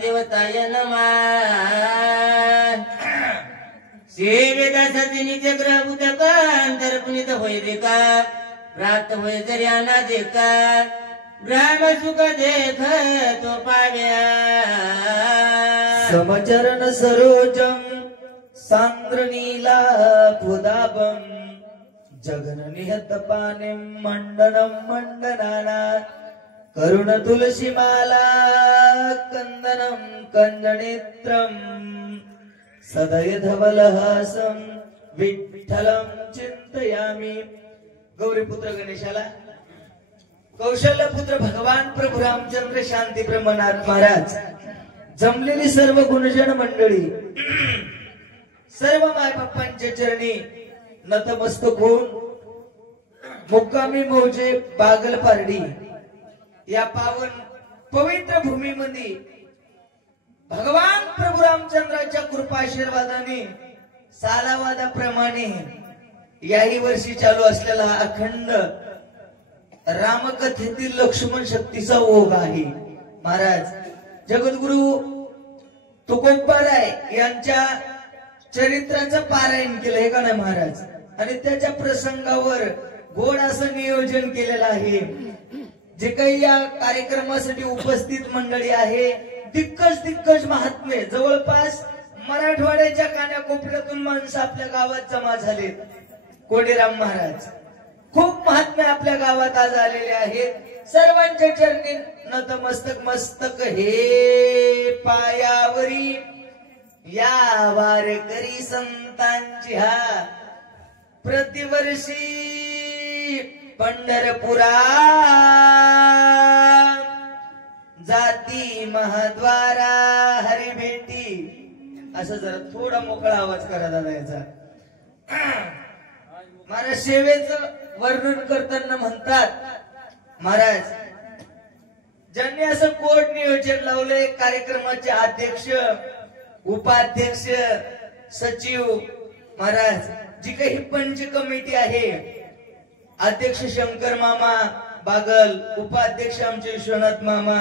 देवताय नमः सेवेदास नित्य ग्रहभूत अंतर पुनित होय देखा प्राप्त होय जर्याना देखा ब्रह्म सुख देख तो पाव्या समचरण सरोजम सांद्र नीला पुदाबम जगन निहत पानिम मंडनम मंडनाना करुण तुलसी माला कंदनम कंजनेत्रम सदय धवलहासम विठ्ठलम चिंतयामी। गौरीपुत्र गणेशाला कौशल्य पुत्र भगवान प्रभु रामचंद्र शांती ब्रह्मनाथ महाराज जमलेली सर्व गुणजन मंडळी सर्व मायबापांच्या चरणी नतमस्तक होऊन मुक्कामी मौजे बागल पारडी या पावन पवित्र भूमीमध्ये भगवान प्रभु रामचंद्राच्या कृपाशीर्वादाने सालावादाप्रमाणे याही वर्षी चालू असलेला अखंड रामकथेतील लक्ष्मण शक्तीचा ओघ आहे। महाराज जगद्गुरु तुकोबाराय यांच्या चरित्राचं पारायण केलं हे का नाही महाराज, आणि त्याच्या प्रसंगावर गोड असं नियोजन केलेलं आहे। जे काही या कार्यक्रमासाठी उपस्थित मंडळी आहे दिग्गज महात्मे जवळपास मराठवाड्याच्या कानाकोपऱ्यातून माणसं आपल्या गावात जमा झालेत। कोडेराम महाराज खूप महात्मे आपल्या गावात आज आलेले आहेत। सर्वांच्या चरणी नतमस्तक मस्तक हे पायावरी या वारकरी संतांची हा प्रतिवर्षी पंढरपुरा जाती महाद्वारा हरी भेटी। असं जरा थोडा मोकळा आवाज करा दादा याचा। महाराज सेवेचं वर्णन करताना म्हणतात महाराज ज्यांनी असं कोड नियोजन लावलंय कार्यक्रमाचे अध्यक्ष उपाध्यक्ष सचिव महाराज जी काही पंच कमिटी आहे अध्यक्ष शंकर मामा बागल उपाध्यक्ष आमचे विश्वनाथ मामा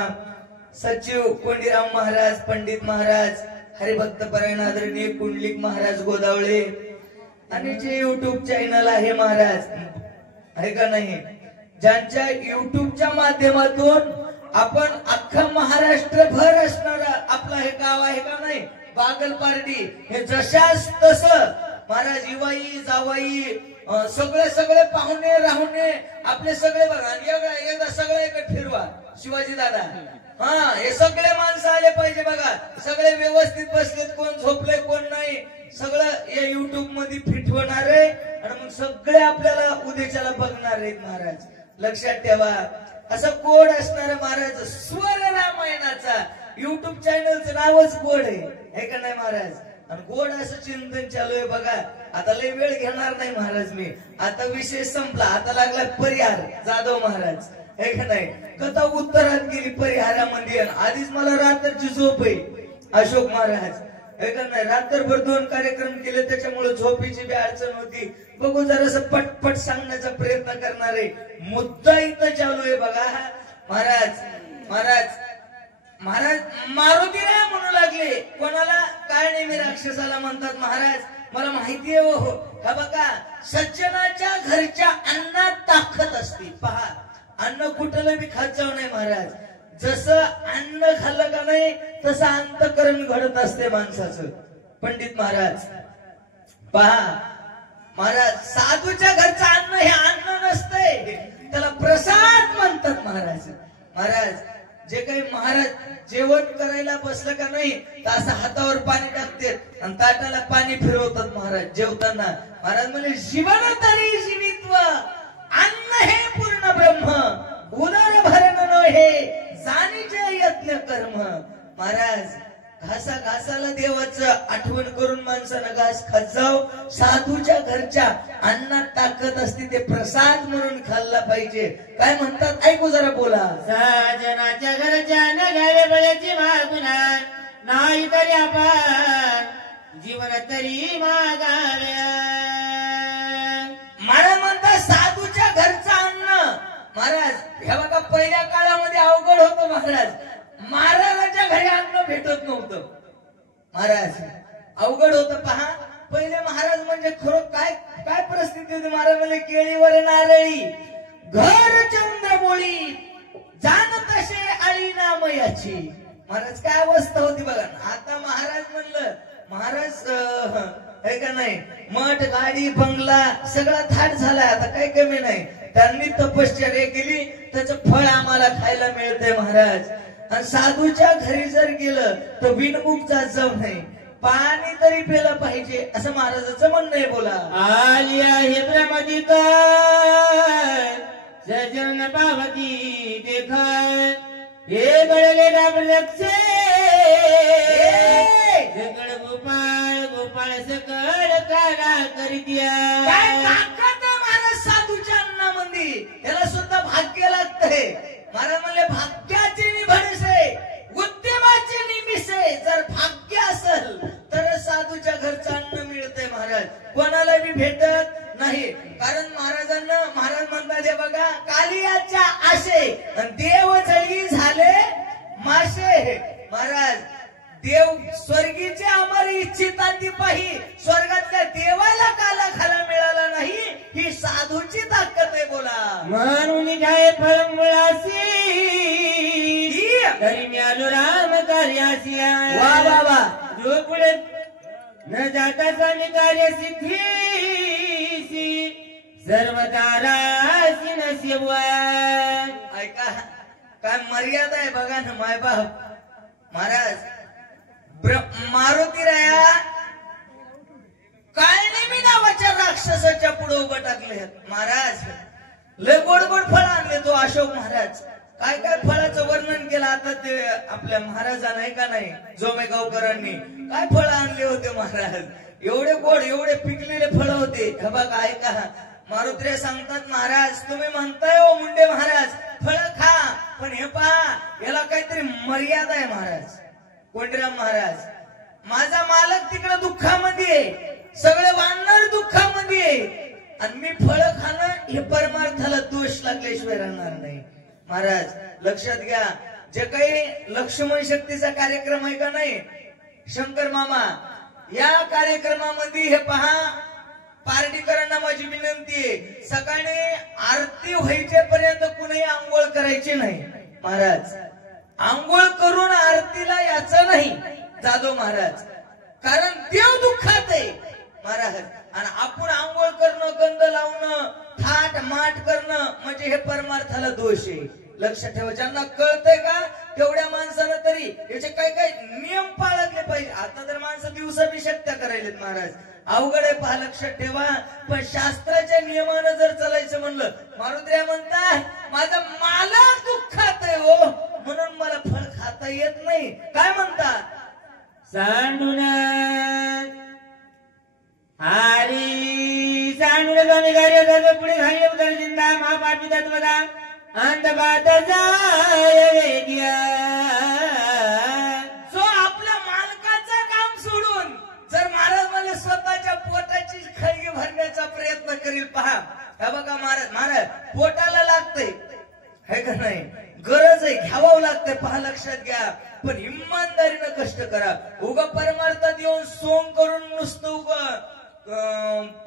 सचिव कोंडीराम महाराज पंडित महाराज हरिभक्त परायण आदरणीय कुंडलिक महाराज गोदावळे आणि जे युट्यूब चॅनल आहे महाराज आहे का नाही ज्यांच्या युट्यूबच्या माध्यमातून आपण अख्खा महाराष्ट्रभर असणारा आपला हे गाव आहे का नाही बागल पार्टी हे जशास तस महाराज युवाई जावाई सगळे पाहुणे राहुणे आपले सगळे बघा एकदा सगळे एकत्र फिरवा शिवाजी दादा हा हे सगळे माणसं आले पाहिजे बघा सगळे व्यवस्थित बसलेत कोण झोपले कोण नाही सगळं या युट्यूब मध्ये फिट होणार आहे आणि मग सगळे आपल्याला उद्याच्याला बघणार आहेत महाराज लक्षात ठेवा। असं कोड असणार महाराज स्वर रामायणाचा युट्यूब चॅनलचं नावच गोड आहे का नाही महाराज, आणि गोड असं चिंतन चालू आहे बघा। आता लय वेळ घेणार नाही महाराज मी आता विषय संपला आता लागला परिहार जाधव महाराज हे का नाही कथा उत्तरात गेली परिहारामध्ये आधीच मला रात्रची झोप आहे अशोक महाराज हे का नाही रात्रभर 2 कार्यक्रम केले त्याच्यामुळे झोपेची बी अडचण होती। बघू जरासं पटपट सांगण्याचा प्रयत्न करणार आहे मुद्दा इथं चालू आहे बघा। महाराज महाराज महाराज मारुतीराय म्हणू लागले कोणाला काय नेहमी राक्षसाला म्हणतात महाराज मला माहिती आहे हो का बघा सज्जनाच्या घरच्या अन्नात ताकद असते। पहा अन्न कुठलं बी खात जाऊ नये महाराज जसं अन्न खाल्लं का नाही तसं अंतकरण घडत असते माणसाचं। पंडित महाराज पहा महाराज साधूच्या घरचं अन्न हे अन्न नसतंय त्याला प्रसाद म्हणतात महाराज। महाराज जे काही महाराज जेवण करायला बसलं का नाही तर असं हातावर पाणी टाकतात आणि ताटाला पाणी फिरवतात महाराज जेवताना। महाराज म्हणजे जीवन तरी जीवित्व अन्न हे पूर्ण ब्रह्म उदर भरण हे जाणीचे यज्ञ कर्म। महाराज घासा घासाला देवाचं आठवण करून माणसानं घास खात जाव साधूच्या घरच्या अन्नात ताकद असते ते प्रसाद म्हणून खाल्ला पाहिजे। काय म्हणतात ऐकू जरा बोला सजनाच्या घरच्या नगावे बळ्याची मागुना नाही तरी आपण जीवन तरी मागाव्या। महाराज म्हणतात साधूच्या घरचं अन्न महाराज हे बघा पहिल्या काळामध्ये अवघड होतं महाराज महाराजांच्या घरी अन्न भेटत नव्हतं. महाराज अवघड होतं पहा. पहिले महाराज म्हणजे खरं काय काय परिस्थिती होती. महाराज म्हणजे केळीवर नारळी घर चंद्रमोळी जाण तसे आळी नामयाची. महाराज काय अवस्था होती बघा. आता महाराज म्हणलं महाराज आहे का नाही, मठ गाडी बंगला सगळा थाट झालाय. आता काही कमी नाही. त्यांनी तपश्चर्या केली, त्याचं फळ आम्हाला खायला मिळतंय महाराज. आणि साधूच्या घरी जर गेलं तर बिनमुख जात जाऊ नये, पाणी तरी पेलं पाहिजे असं महाराजाचं म्हणणं आहे. बोला. आलिया हे ब्रह्मदिक सजन पावती देख हे गळले डाबलक्षे सकळ गोपाळ गोपाळ सकळ काळा करीत्या. काय ताकद आहे महाराज साधूच्या अन्नामध्ये. याला सुद्धा भाग्य लागतंय. महाराज म्हणले भाग्याची निभणसे उद्यमाची निमिषे. जर भाग्य असेल तर साधूच्या घरचं अन्न मिळतंय महाराज. कोणाला बी भेटत नाही. कारण महाराज म्हणतात हे बघा, कालियाच्या आशे आणि देव जळी झाले माशे. महाराज देव स्वर्गीचे अमर इच्छितांती पाही स्वर्गातल्या देवाला काला खाला मिळाला नाही. ही साधूची ताकद आहे. बोला. म्हणून काय फळ मुळासी तरी मी आलो राम कार्यासी. वा वा वा. जो पुढे न जाता स्वामी कार्य सिद्धीसी सर्व तारासी न सेवा. ऐका काय मर्यादा आहे बघा ना मायबाप. महाराज मारुती राया काळनेमी नावाच्या राक्षसाच्या पुढे उभं टाकले. महाराज लय गोड गोड फळ आणले तो अशोक महाराज. काय काय फळाचं वर्णन केलं आता ते आपल्या महाराजांना आहे का नाही, जोमेगावकरांनी काय फळ आणले होते महाराज. एवढे गोड एवढे पिकलेले फळ होते. हे बघा ऐका मारुती सांगतात महाराज तुम्ही म्हणताय ओ मुंडे महाराज फळ खा, पण हे पहा याला काहीतरी मर्यादा आहे महाराज. कोंडीराम महाराज माझा मालक तिकडे दुःखामध्ये आहे, सगळे वानर दुःखामध्ये आहे आणि मी फळ खाणं हे परमार्थाला दोष लागल्याशिवाय राहणार नाही. महाराज लक्षात घ्या. जे काही लक्ष्मण शक्तीचा कार्यक्रम आहे का नाही शंकर मामा, या कार्यक्रमामध्ये हे पहा पार्टीकरांना माझी विनंती आहे, सकाळी आरती व्हायचे पर्यंत कुणी आंघोळ करायची नाही. महाराज आंघोळ करून आरतीला याचं नाही जाधव महाराज, कारण देव दुःखात आहे महाराज. आणि आपण आंघोळ करणं गंध लावणं थाट माट करणं म्हणजे हे परमार्थाला दोष आहे. लक्षात ठेवा. ज्यांना कळतंय का तेवढ्या माणसानं तरी याचे काही काही नियम पाळले पाहिजे. आता तर माणसं दिवसा बी शक्त्या करायलेत महाराज. अवघड आहे पहा. लक्षात ठेवा. पण शास्त्राच्या नियमानं जर चालायचं म्हणलं मारुद्र्या म्हणतात माझा मालक दुःखात आहे हो म्हणून मला फळ खाता येत नाही. काय म्हणतात सांडून हरी सांडून स्वामी कार्य करतो पुढे घालले उदर जिंदा महापाठ तत्वदा अंधबात जाय दिया. जो आपल्या मालकाचं काम सोडून जर महाराज मला स्वतःच्या पोटाची खळगी भरण्याचा प्रयत्न करील पहा. हे बघा महाराज पोटाला लागतंय है का नाही, गरज आहे घ्यावं लागतंय पहा. लक्षात घ्या. पण इमानदारीनं कष्ट करा. उगा परमार्थात येऊन सोंग करून नुसतं उगा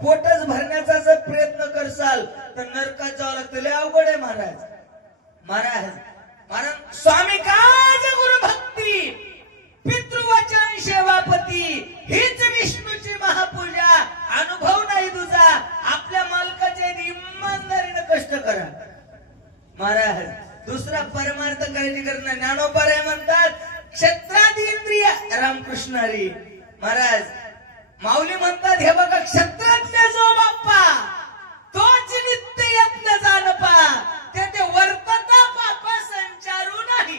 पोटच भरण्याचा जर प्रयत्न करसाल तर नरकात जावं लागतं. लय अवघड आहे महाराज. महाराज स्वामी काज गुरु भक्ती पितृवचन सेवापती हीच विष्णूची महापूजा. अनुभव नाही तुझा. आपल्या मालकाच्या इमानदारीनं कष्ट करा महाराज. दुसरा परमार्थ करायची गरज नाही. ज्ञानोपार्य म्हणतात क्षत्रादी इंद्रिय रामकृष्ण हरी. महाराज माऊली म्हणतात हे बघा क्षत्रज्ञ जो बाप्पा तोच नित्य यत्न जाणपा ते वर्तता पापा संचारू नाही.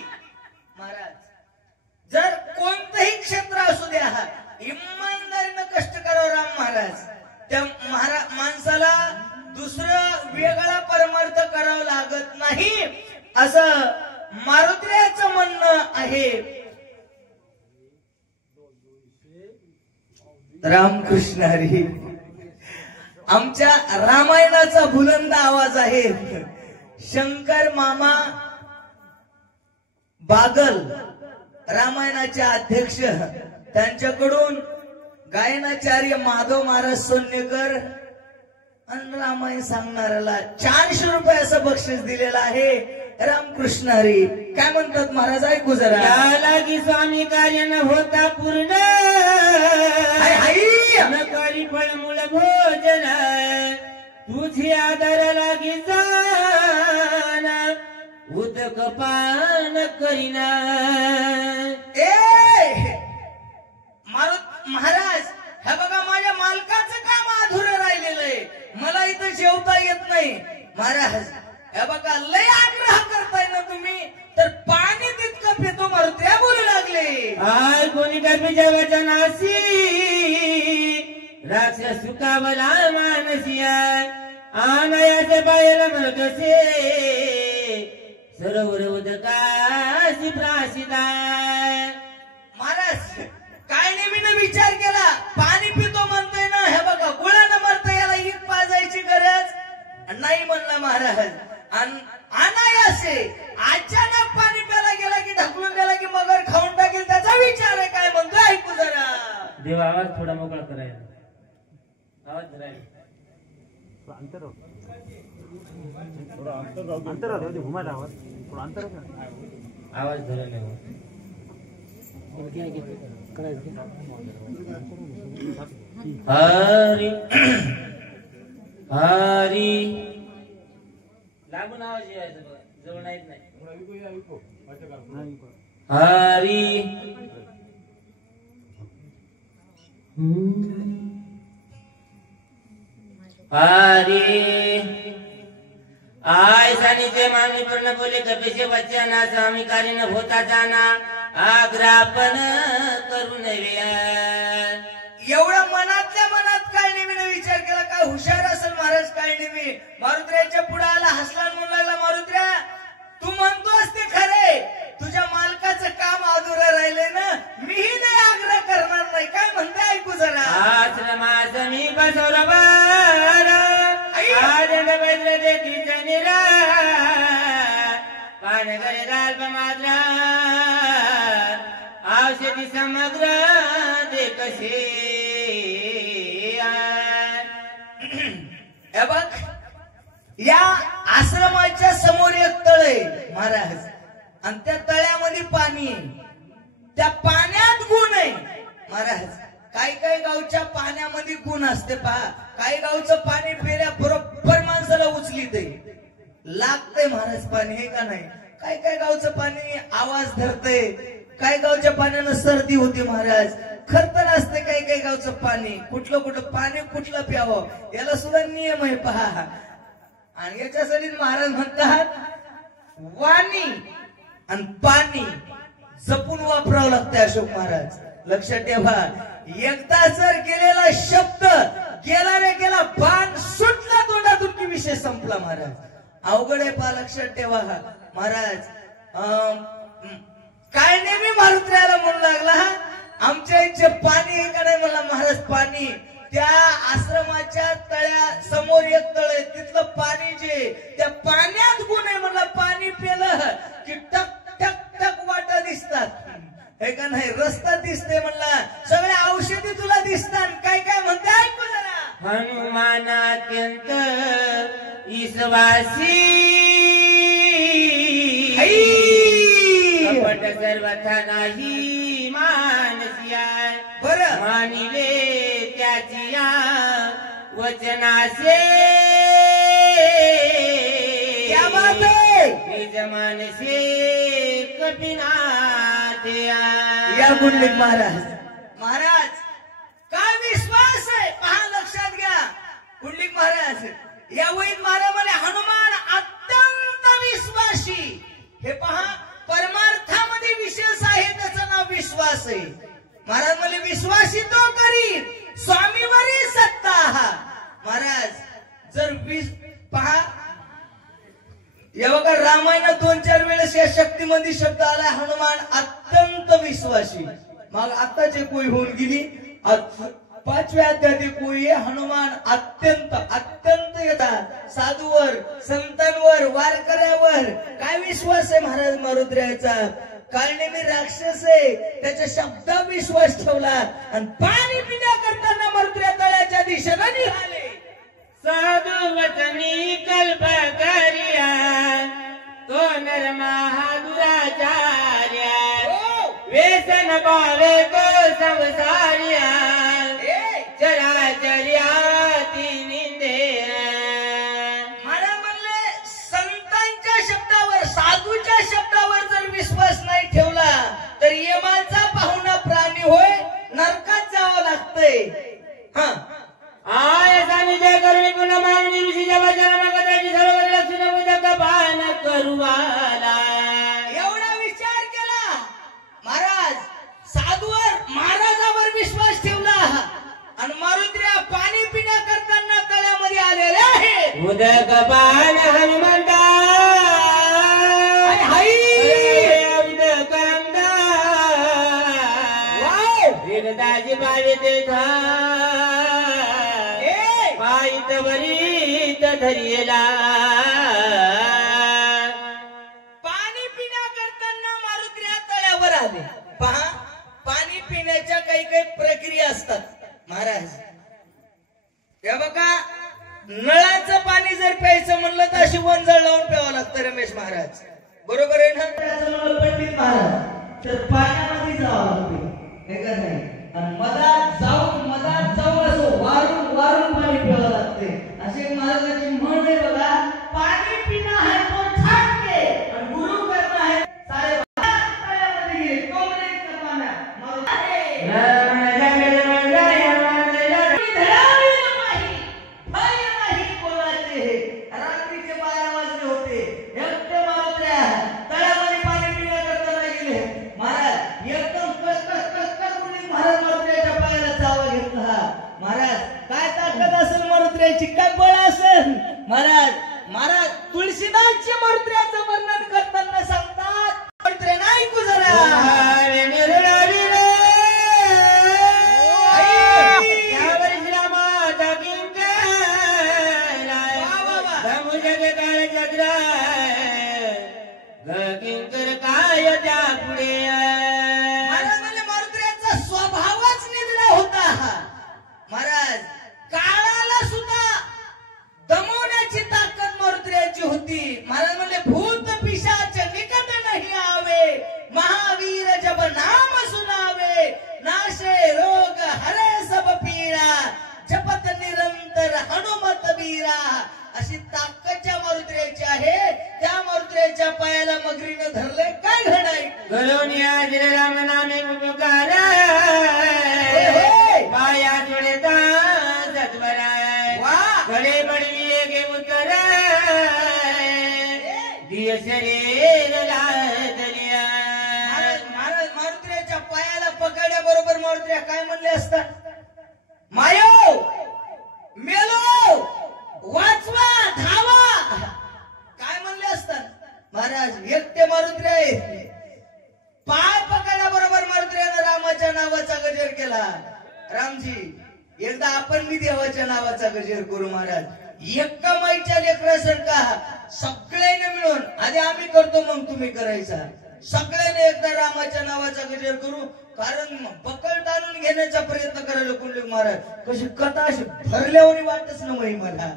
महाराज जर कोणतंही क्षेत्र असू द्या इमानदारीनं कष्ट करावं राम महाराज. त्या माणसाला दुसरं वेगळा परमार्थ करावं लागत नाही असं मारुतीचं म्हणणं आहे. रामकृष्ण हरी. आमच्या रामायणाचा बुलंद आवाज आहे. शंकर मामा बागल रामायणाचे अध्यक्ष त्यांच्याकडून गायनाचार्य माधव महाराज सोन्नेकर आणि रामायण सांगणाऱ्याला 400 रुपयाचं बक्षीस दिलेलं आहे. रामकृष्ण हरी. काय म्हणतात महाराज, ऐकू जरा. या लागी स्वामी कार्य न होता पूर्ण, न करी फळमूळ भोजन, तुझी आदर लागी जाना, उदक पान करीना. महाराज हे बघा, माझ्या मालकाचं काम अधुरं राहिलेलं आहे, मला इथं जेवता येत नाही. महाराज हे बघा, लय आग्रह करताय ना तुम्ही, तर पाणी तितकं पितो. मारुत्र्या बोलू लागले. आय कोणी डबीच्या वचनासी, राक्षस सुकावला मानसिया, आनयाचे पायला मरकसे, सरोवर उदकाशी प्राशिदा. महाराज काय नेहमीने विचार केला, पाणी पितो म्हणतोय ना, हे बघा गुळानं मरतं, याला ईद पाजायची गरज नाही म्हणला महाराज. अनायासे अचानक पाणी प्यायला गेला की ढकलून गेला की मगर खाऊन टाकेल, त्याचा विचार आहे. काय म्हणतोय ऐकू जरा. देव आवाज थोडा मोकळा करायला, आवाज धरायला. आवाज धरायला हरी हरी लागून आवाज यायचा बघा, जवळ नाहीत नाही. हरी हरी आय सानीचे मागणी पूर्ण बोले कपेचे वचना, स्वामी कार्य न होता जाना, आग्रापन करू नये. एवढा मनातल्या मनात काय नेहमीने विचार केला, काय हुशार असेल महाराज. काय नेहमी मारुत्र्याच्या पुढे आला, हसला म्हणू लागला. मारुत्र्या तू म्हणतोस ते खरे, तुझ्या मालकाचं काम अधुरं राहिलंय ना, मीही नाही आग्रह करणार नाही. काय म्हणते ऐकू जरा. आश्रमास मी बसवला बारा, आनंद बैद्र देखी जनिरा, पानगरे दाल्प मात्रा, औषधी समग्र दे कसे. हे बघ, या आश्रमाच्या समोर एक तळ आहे महाराज, आणि त्या तळ्यामध्ये पाणी आहे, त्या पाण्यात गुण आहे महाराज. काही काही गावच्या पाण्यामध्ये गुण असते पहा. काही गावचं पाणी पेल्या बरोबर माणसाला उचलीत लागतंय महाराज पाणी, हे का नाही. काही काही गावचं पाणी आवाज धरतय, काही गावच्या पाण्यानं सर्दी होती महाराज. खरतर असते काही काही गावचं पाणी. कुठलं पाणी कुठलं प्यावं याला सुद्धा नियम आहे पहा. आणि याच्यासाठी महाराज म्हणतात, वाणी आणि पाणी जपून वापरावं लागतं अशोक महाराज. लक्षात ठेवा, एकदा जर गेलेला शब्द गेला रे गेला, बाण सुटला तोंडातून की विषय संपला महाराज. अवघड आहे पहा, लक्षात ठेवा महाराज. काय नेहमी मारुत्र्याला म्हणू लागला, आमच्या इथे पाणी आहे का नाही म्हणला महाराज. पाणी त्या आश्रमाच्या तळ्या समोर एक तळ आहे, तिथलं पाणी जे त्या पाण्यात गुण आहे म्हणला. पाणी पेलं की टक टक टक वाटा दिसतात, हे का नाही. रस्ता दिसते म्हणला, सगळ्या औषधी तुला दिसतात. काय काय म्हणते ऐकू जरा. हनुमान अत्यंत ईश्वासी, कपट सर्वथा नाही मानसिया, बरं मानिले त्याचिया वचनासे, क्या बात है. निज मानसे कपिनाथे. या गुंडलिक महाराज. महाराज काय विश्वास आहे पहा, लक्षात घ्या. गुंडलिक महाराज या वैद महाराज म्हणे, हनुमान अत्यंत विश्वासी. हे पहा, परमार्थामध्ये विशेष आहे, त्याचं नाव विश्वास आहे. महाराज म्हणे, विश्वासी तो करी स्वामीवरी सत्ता. महाराज जर पहा, या बघा रामायणात 2-4 वेळेस या शक्तीमध्ये शब्द आला, हनुमान अत्यंत विश्वासी. मग आता जे कोई होऊन गेली 5व्या अध्यायात कोई हनुमान अत्यंत अत्यंत येतात. साधूवर, संतांवर, वारकऱ्यावर काय विश्वास आहे महाराज मारुत्र्याचा. कारण मी राक्षस आहे त्याच्या शब्दावर विश्वास ठेवला आणि पाणी पिण्या करताना मरुत्र्या तळ्याच्या दिशेने निघाले. साधू वचनी कल्प करिया तो नरमाहादुराचार्या व्यसन पावे तो संसारिया चराचर्या मला म्हणले संतांच्या शब्दावर साधूच्या शब्दावर जर विश्वास नाही ठेवला तर यमाचा पाहुणा प्राणी होय नरकात जावं लागतंय. हा आय सानिध्य करुणी पुन्हा मानवी ऋषीच्या वचनाला सर्व लक्षण उदक पान करुवाला. एवढा विचार केला महाराज. साधूवर महाराजावर विश्वास ठेवला आणि मारुद्र्या पाणी पिण्या करताना तळ्यामध्ये आलेले आहे. उदक पान हनुमंता दाजी पाणी ते पायित वरीत धरियला. पाणी पिण्या करताना मारुद्र्या तळ्यावर आले. पहा पाणी पिण्याच्या काही काही प्रक्रिया असतात महाराज. हे बघा नळाचं पाणी जर प्यायचं म्हणलं तर अशी वंजळ लावून प्यावं लागतं रमेश महाराज. बरोबर आहे ना पंडित महाराज. तर पाण्यामध्ये जावं लागते हे का नाही आणि मधात जाऊन असं वारून वारून पाणी प्यावं लागते. असे महाराजांची म्हण आहे बघा. पाणी पिणं आहे तो ठाकते आणि गुरु करणं आहे सारे तळ्यामध्ये गेले. कोंबडीच्या पाण्यात मारून रात्रीचे 12 वाजले होते. एकटे मारुद्र्या तळ्यामध्ये पाणी पिण्या करताना गेले. महाराज एकदम महाराज मारुद्र्याच्या पायाला चावा घेतला. महाराज काय ताकद असेल मारुद्र्याची, काय बळ असेल. महाराज तुळशीदासची मारुद्र्याचं वर्णन करताना सांगतात. मारुद्र्यानं ऐकू जरा. काय त्या पुढे मारुद्र्याचा स्वभावच निधडा होता. महाराज काळाला सुद्धा दमवण्याची ताकद मारुद्र्याची होती. महाराज म्हणले भूत पिशाच निकट नाही आवे महावीर जब नाम सुनावे नाशे रोग हरे सब पीडा जपत निरंतर हनुमत वीरा. अशी ताकदच्या मारुद्र्याची आहे. त्या मारुद्र्याच्या पायाला मगरीनं धरले. काय घडाय गलोनिया श्री राम नामे पुकार पाया जोडे सत्वरा गळे बडवी गे उतर दिय शरीर लादलिया. महाराज मारुद्र्याच्या पायाला पकडल्या बरोबर मारुद्र्या काय म्हणले असतात. मायो मेलो वाचवा धावा काय म्हणले असतात. महाराज एकटे मारुद्र्या पाय पकडल्या बरोबर मारुद्र्यानं रामाच्या नावाचा गजर केला. रामजी एकदा आपण मी देवाच्या नावाचा गजर करू. महाराज एका माईच्या लेकरासारखा सगळ्यांनी मिळून आधी आम्ही करतो मग तुम्ही करायचा. सगळ्यांनी एकदा रामाच्या नावाचा गजर करू. कारण पकड ताणून घेण्याचा प्रयत्न करायला कुंडलिक महाराज कशी कथा अशी भरल्यावर वाटच ना मही मला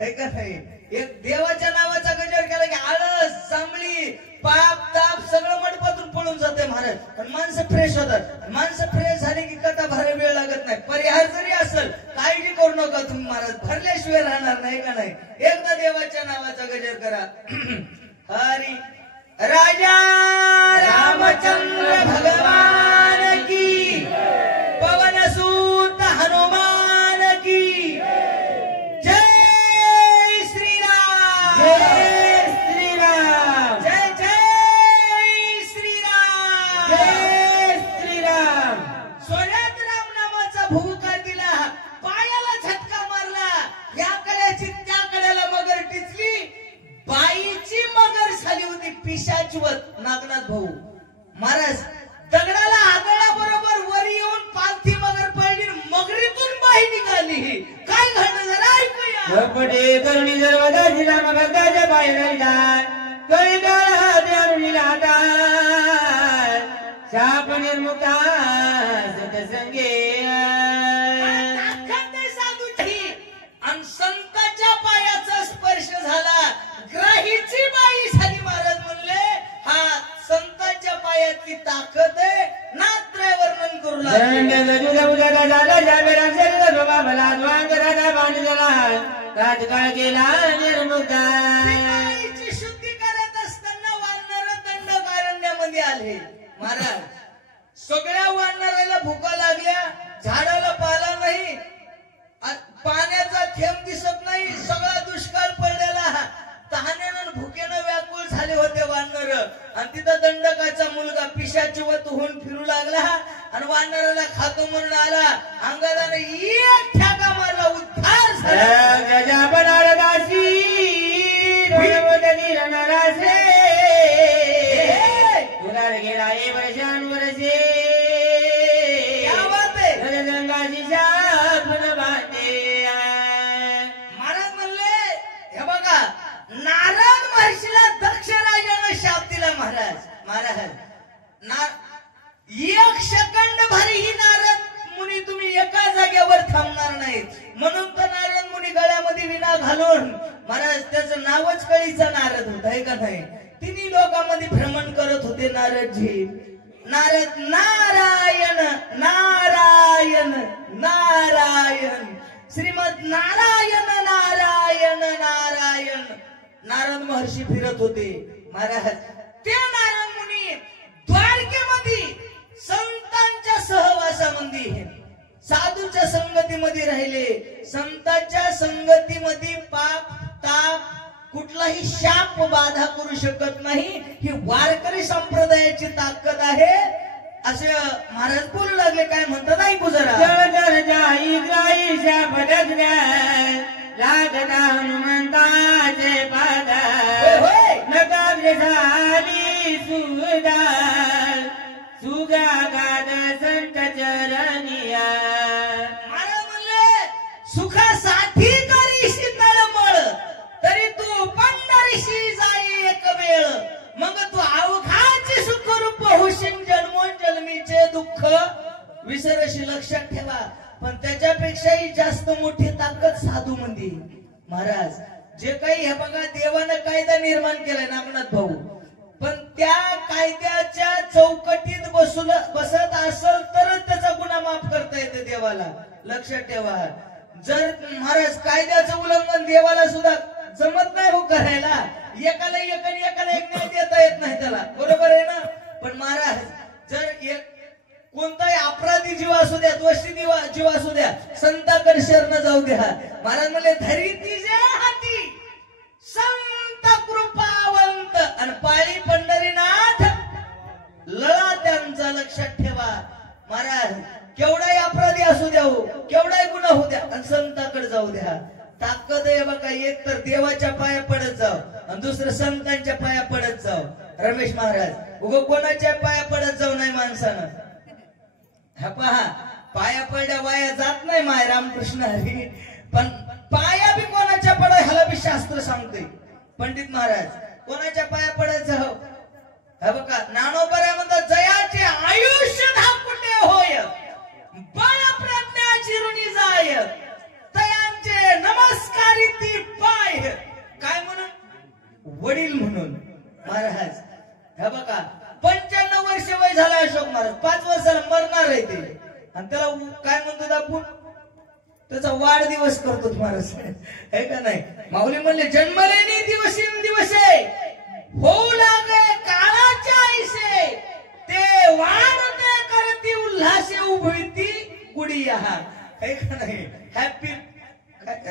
का नाही. एक देवाच्या नावाचा गजर केला की आळस जांभळी पाप ताप सगळं मंडपातून पळून जाते महाराज. पण माणसं फ्रेश होतात. माणसं फ्रेश झाली की कथा भरायला वेळ लागत नाही. परिहार जरी असेल काळजी करू नका तुम्ही महाराज. भरल्याशिवाय राहणार नाही का नाही. एकदा देवाच्या नावाचा गजर करा. हरी राजा रामचंद्र भगवान की पवन सूत हनुमान की जय श्रीराम. जय श्रीराम. जय जय श्रीराम. जय श्रीराम. सोन्यात राम नामाचा भूकार दिला. पायाला झटका मारला. या कड्याची त्या कड्याला मगर टिचली. बाईची मगर झाली होती पिशाचवत. नागनाथ भाऊ महाराज दगडाला आदळा बरोबर वर येऊन पालथी मगर पडली. मगरीतून बाई निघाली. काय घडलं जरा ऐकूया. पटे करुणी सर्वदा श्रीराम भक्ताच्या पाय धरिला कळी काळा त्या रुणीला निर्मुक्ता सतसंगे आणि संतांच्या पायाचा स्पर्श झाला, ग्राहीची बाई झाली. महाराज म्हणले हा संतांच्या पायातली ताकद आहे, नात्रय वर्णन करू लागले. राजकाळ केला निर्मुक्ता. बाईची शुद्धी करत असताना वानर दंडकारण्यामध्ये आले. महाराज सगळ्या वानराला भुका लागल्या, झाडाला पाला नाही, पाण्याचा थेंब दिसत नाही, सगळा दुष्काळ पडलेला, तहानेनं भुकेनं व्याकुळ झाले होते वानर. आणि तिथं दंडकाचा मुलगा पिशाचिवत होऊन फिरू लागला आणि वानराला खातो म्हणून आला. अंगादाने एक ठ्याका मारला, उद्धार झाला. गेला वर्षांवरसे महाराज म्हणले हे बघा, नारद महर्षीला दक्ष राजानं शाप दिला. महाराज एक सेकंद भरही नारद मुनी तुम्ही एका जागेवर थांबणार नाहीत. म्हणून तर नारद मुनी गळ्यामध्ये विणा घालून, महाराज त्याचं नावच कळीचा नारद होत आहे का नाही. तिन्ही लोकांमध्ये भ्रमण करत होते नारदजी. नारद नारायण नारायण नारायण, श्रीमद नारायण नारायण नारायण. नारद महर्षी फिरत होते. महाराज ते नारद मुनी द्वारकेमध्ये संतांच्या सहवासामध्ये, साधूच्या संगतीमध्ये राहिले. संतांच्या संगतीमध्ये पाप ताप कुठलाही शाप बाधा करू शकत नाही. ही वारकरी संप्रदायाची ताकद आहे असे महाराज बोलू लागले. काय म्हणतात ऐकू जरा. हनुमंताचे पाद झाली सुधा सुगागाद संत चरणिया. महाराज म्हणले सुखासाठी करीशी तळमळ, तरी तू पंढरीशी जाई एक वेळ. मग तू अवघाचे सुखरूप होशील, जन्मोजन्मीचे दुःख विसरशी. लक्षात ठेवा. पण त्याच्यापेक्षाही जास्त मोठी ताकद साधू मध्ये. महाराज जे काही हे बघा, देवानं कायदा निर्माण केलाय नागनाथ भाऊ, पण त्या कायद्याच्या चौकटीत बसत असेल तरच त्याचा गुन्हा माफ करता येते देवाला. लक्षात ठेवा. जर महाराज कायद्याचं उल्लंघन देवाला सुद्धा जमत नाही हो करायला. एकाला एक आणि एकाला एक न्याय देता येत नाही त्याला, बरोबर आहे ना. पण महाराज जर एक कोणताही अपराधी जीव असू द्या, दोषी जीव असू द्या, संताकडे शरण जाऊ द्या. महाराज म्हणले धरिती जे हाती संत कृपावंत, आणि पाळी पंढरीनाथ लळा त्यांचा. लक्षात ठेवा. महाराज केवढाही अपराधी असू द्या हो, केवढाही गुन्हा होऊ द्या, आणि संताकडे जाऊ द्या. ताकद आहे बघा. एक तर देवाच्या पाया पडत जाव, आणि दुसरं संतांच्या पाया पडत जाव. रमेश महाराज उग कोणाच्या पाया पडत जाऊ नाही माणसानं. हा पहा, पाया पडल्या वाया जात नाही माय रामकृष्ण हरी. पण पाया बी कोणाच्या पड ह्याला बी शास्त्र सांगते. पंडित महाराज कोणाच्या पाया पडत जाव. हा बघा ज्ञानोबा म्हणतात जयाचे आयुष्य धाकुटे होय, बळ प्रज्ञा चिरुणी जाय, तयांचे नमस्कारी ती पाय. काय म्हणून? वडील म्हणून. महाराज हा बघा 95 वर्ष वय झालं अशोक महाराज, 5 वर्षाला मरणार आहे ते. आणि त्याला काय म्हणतात आपण, त्याचा वाढदिवस करतो महाराज, आहे का नाही. माऊली म्हणले जन्मलेनी दिवसे होऊ लागे काळाच्या आईसे, ते वाढते करती उल्हासे उभळती गुडिया, आहे का नाही. हॅपी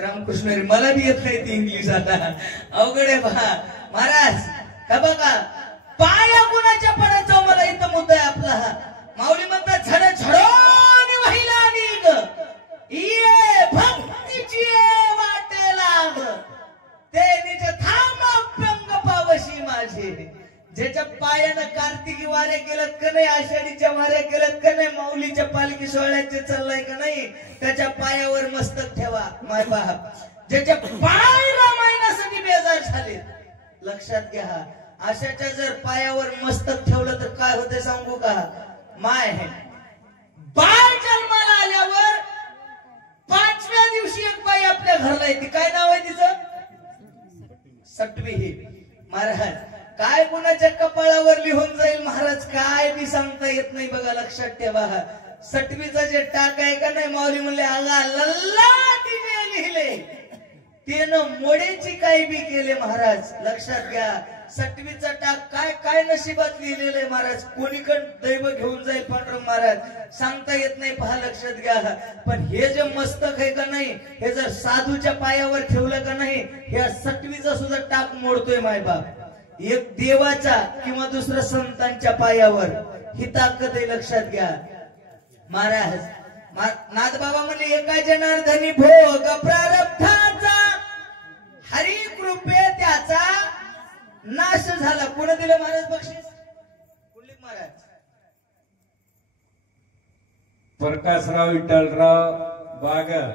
रामकृष्ण. मला बी येत नाही ती इंग्लिश आता, अवघड आहे पहा. महाराज हा बघा पाया कुणाच्या पडत जाऊ, मला इथं मुद्दा आहे आपला. माऊली म्हणतात झड झडोनी वाहिला निग, ये भक्तीची वाटे लाग, ते निज थांब अभ्यंग पावशी माझे. ज्याच्या पायानं कार्तिकी वाऱ्या केल्यात का नाही, आषाढीच्या वाऱ्या केल्यात का नाही, माऊलीच्या पालखी सोहळ्याचे चाललाय का नाही, त्याच्या पायावर मस्तक ठेवा माय बाप. ज्याच्या पाय रामायणासाठी बेजार झाले, लक्षात घ्या. अशाच्या जर पायावर मस्तक ठेवलं तर काय होते सांगू का. माय बाळ जन्माला आल्यावर 5व्या दिवशी एक बाई आपल्या घरला येते. काय नाव आहे तिचं? सटवी. महाराज काय कुणाच्या कपाळावर लिहून जाईल महाराज काय बी सांगता येत नाही बघा. लक्षात ठेवा. सटवीचा जे टाक आहे का नाही माऊली म्हणले आगा लल्ला तिने लिहिले त्यानं मोडेची काही बी केले महाराज. लक्षात घ्या. सटवीचा टाक काय काय नशिबात लिहिलेलं आहे महाराज. कोणीकडे दैव घेऊन जाईल पांडुरंग महाराज सांगता येत नाही. पहा लक्षात घ्या. पण हे जे मस्तक आहे का नाही हे जर साधूच्या पायावर ठेवलं का नाही हे सटवीचा सुद्धा टाक मोडतोय मायबाप. एक देवाच्या किंवा दुसऱ्या संतांच्या पायावर ही ताकद आहे. लक्षात घ्या महाराज. नाथबाबा म्हणले एका जनार्दनी भोग प्रारब्धाचा हरी कृपे त्याचा नाश झाला. कोण दिलं महाराज बक्षीस? कुंडलिक महाराज. प्रकाशराव विठ्ठलराव बागर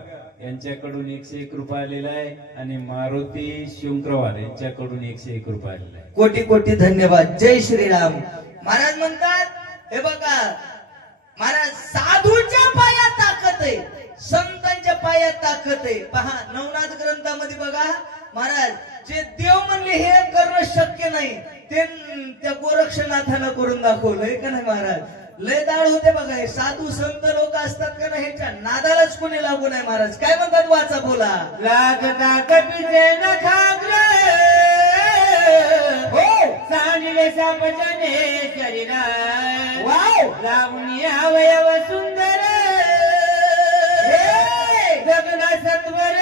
यांच्याकडून 101 रुपये आलेला आहे आणि मारुती शिवक्रवार यांच्याकडून 101 रुपये आलेला आहे. कोटी कोटी धन्यवाद. जय श्रीराम. महाराज म्हणतात हे बघा महाराज साधूच्या पायात ताकद आहे संतांच्या पायात ताकद आहे. पहा नवनाथ ग्रंथामध्ये बघा महाराज जे देव म्हणले हे करणं शक्य नाही ते त्या गोरक्षनाथानं करून दाखवलंय का नाही महाराज. लय दाळ होते बघा. हे साधू संत लोक असतात का नाही ह्याच्या नादालाच कोणी लागू नाही महाराज. काय म्हणतात वाचा बोला. लागता कपीचे न खागले हो सांडले सापचने शरीरा वाव लावणी अवयव सुंदर गगन सत्वर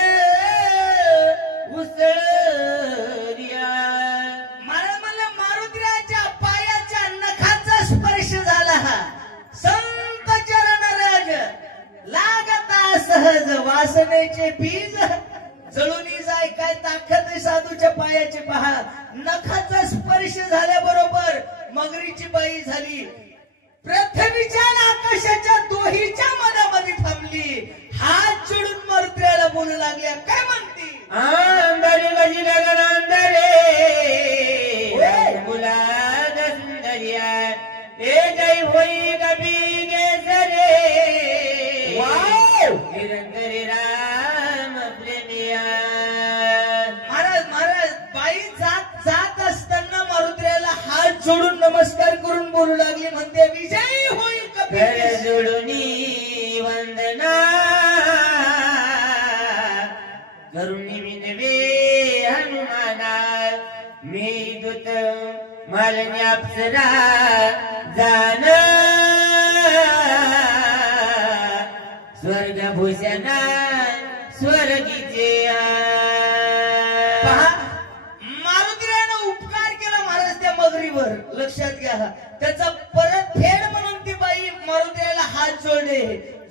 उसळ महाराज म्हणलं मारुतीराच्या पायाच्या नखाचा स्पर्श झाला. संत चरणराज लागता सहज वासनेचे बीज जळून जाय. काय ताकद आहे साधूच्या पायाचे. पहा नखाचा स्पर्श झाल्याबरोबर मगरीची बाई झाली. पृथ्वीच्या आकाशाच्या दोहीच्या मनामध्ये थांबली. हात चिडून मारुतीला बोलू लागल्या. काय म्हणती? अंदरे गजी गगन अंदरे मुलाद सुंदरिया ए जय होई कभी गेसरे निरंतरी राम प्रेमिया. महाराज महाराज बाई जात जात असताना मारुतीला हात जोडून नमस्कार करून बोलू लागली. म्हणते विजयी होईल घर जोडुनी वंदना करुणी विनवे हनुमाना मी दूत मालनी अप्सरा जान स्वर्गभूषणा स्वर्गीचे. पहा मारुतीरानं उपकार केला महाराज त्या मगरीवर. लक्षात घ्या. त्याचा परत फेड म्हणून ती बाई मारुतीला हात जोडले.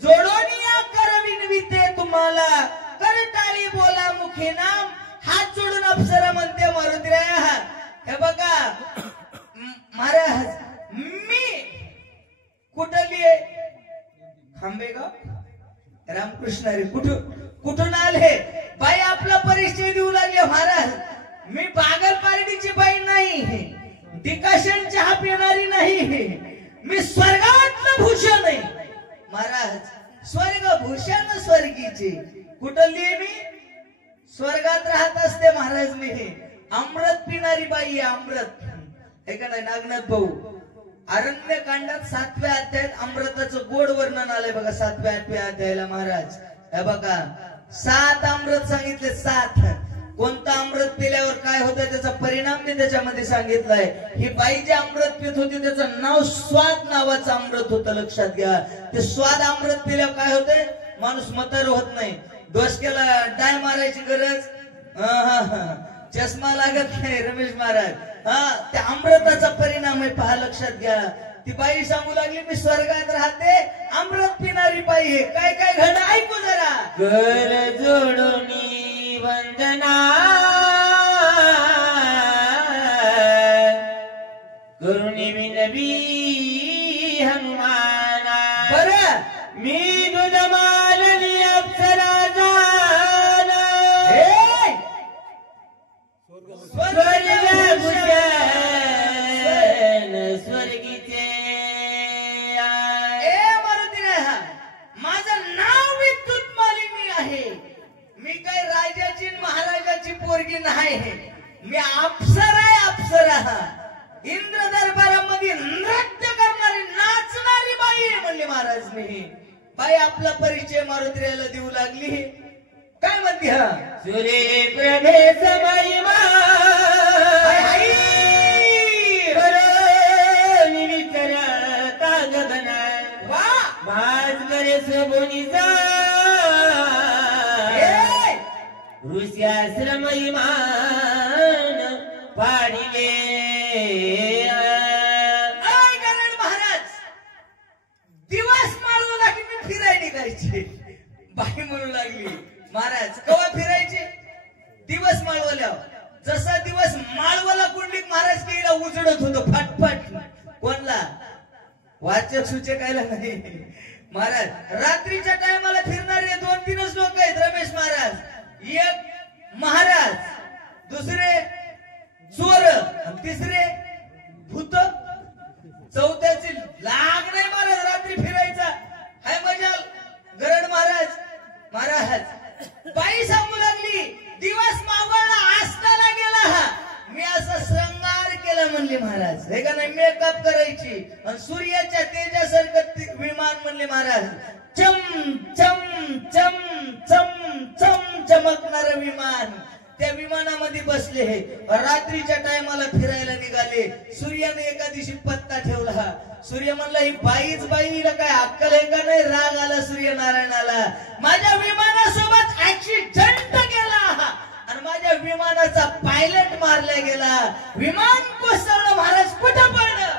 जोडोनिया करविनविते तुम्हाला करटाळी बोला मुखी नाम. हात जोडून अप्सरा म्हणते मारुतीराया. हे बघा महाराज मी कुठली आहे? खांबेगाव रामकृष्ण रे. कुठून आले? बाई आपला परिचय देऊ लागले. महाराज मी बागल पारडीची बाई नाही. डिकाशन चहा पिणारी नाही. मी स्वर्गातलं भूषण आहे महाराज. स्वर्ग भूषण स्वर्गीचे. कुठली आहे मी? स्वर्गात राहत असते महाराज मी. अमृत पिणारी बाई आहे. अमृत हे का नाही नागनाथ भाऊ. अरण्य कांडात 7व्या अध्यायात अमृताचं गोड वर्णन आलंय बघा. 7व्या अध्यायाला महाराज हे बघा 7 अमृत सांगितले. 7 कोणतं अमृत पिल्यावर काय होतं त्याचा परिणाम मी त्याच्यामध्ये सांगितलाय. ही बाई जे अमृत पित होती त्याचं नाव स्वाद नावाचं अमृत होतं. लक्षात घ्या. ते स्वाद अमृत पिल्यावर काय होतंय माणूस म्हातार होत नाही. डोसक्याला डाय मारायची गरज चष्मा लागत नाही. रमेश महाराज त्या अमृताचा परिणाम आहे. पहा लक्षात घ्या. ती बाई सांगू लागली मी स्वर्गात राहते अमृत पिणारी बाई आहे. काय काय घडलं ऐकू जरा. घर जोडुनी वंदना करुणी विनवी हनुमाना. बरं मी दूध मालनी अप्सरा जाना स्वर्गभूषण स्वर्गीचे. महाराजनी. बाई आपला परिचय मारुतीला देऊ लागली. काय म्हणते हा? सूर्य प्रभे समयमा बोनीचा ऋष्याश्रम इमान पाडिले. महाराज दिवस माळू लागली मी फिरायला निघायची. बाई म्हणू लागली महाराज कवा फिरायचे? दिवस माळवल्यावर. जसा दिवस माळवाला कुंडलीत महाराज केला उजडत होतो फाटफाट. कोणला? वाचक सूचकायला नाही महाराज. रात्रीच्या टायमाला फिरणारे 2-3 लोक आहेत. रमेश महाराज, एक महाराज, दुसरे चोर, तिसरे भूत, चौथ्याची लाग नाही महाराज. रात्री फिरायचा हाय मजाल. गरड महाराज बाई सांगू लागली दिवस मावळला असताना गेला हा. मी असा श्रंगार केला म्हणले महाराज. हे का नाही मेकअप करायची आणि सूर्याच्या तेजासारखं विमान म्हणले महाराज. चम चम चम चम चम चमकणारं विमान. त्या विमानामध्ये बसले हे. रात्रीच्या टायमाला फिरायला निघाले. सूर्याने एका दिवशी पत्ता ठेवला. सूर्य म्हणला ही बाईच बाईला काय अक्कल आहे का नाही? राग आला सूर्यनारायणाला. माझ्या विमानासोबत ऍक्सिडेंट केला आणि माझ्या विमानाचा पायलट मारला गेला. विमान कोसळलं महाराज. कुठं पडलं?